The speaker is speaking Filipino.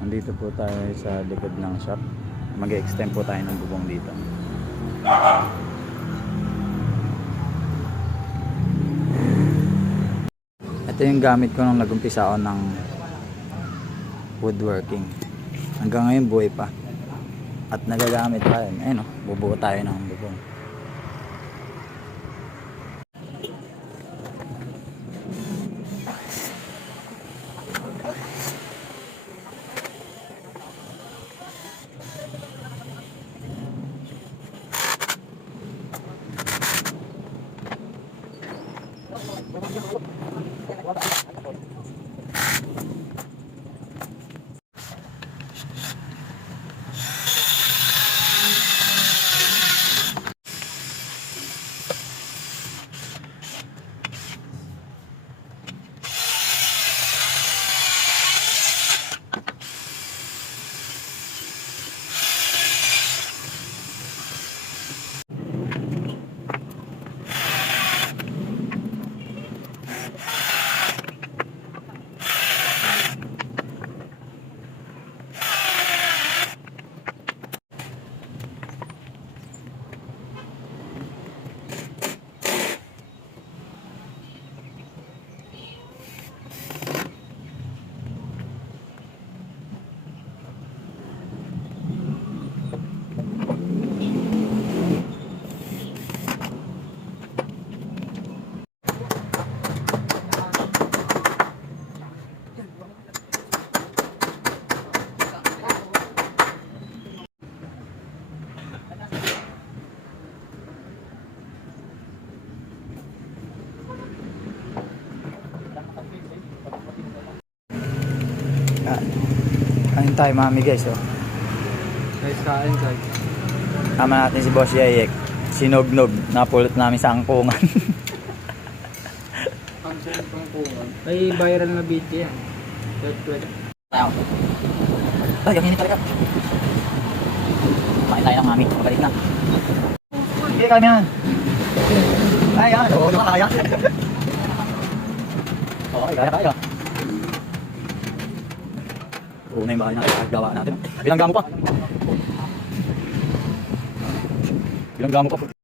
Nandito po tayo sa likod ng shop. Mag-extend po tayo ng bubong dito. Ito yung gamit ko nung nag-umpisa ako ng woodworking. Hanggang ngayon buhay pa. At nagagamit pa rin. Ayun o, bubuo tayo ng bubong. Kain tayo mami guys oh. Guys, kain guys. Tama natin si Boss Yayek. Sinognog. Napulot namin sa angkungan. Ang sarap ng kungan. May viral na video yan. Twet. Ay, ang init talaga. Kain tayo ng mami. Pabalik na. Hindi kami yan. Ay, yan. Oo, nakakaya. Okay, kaya. Oo na yung bahay natin. Gawa natin. Bilang gamo pa.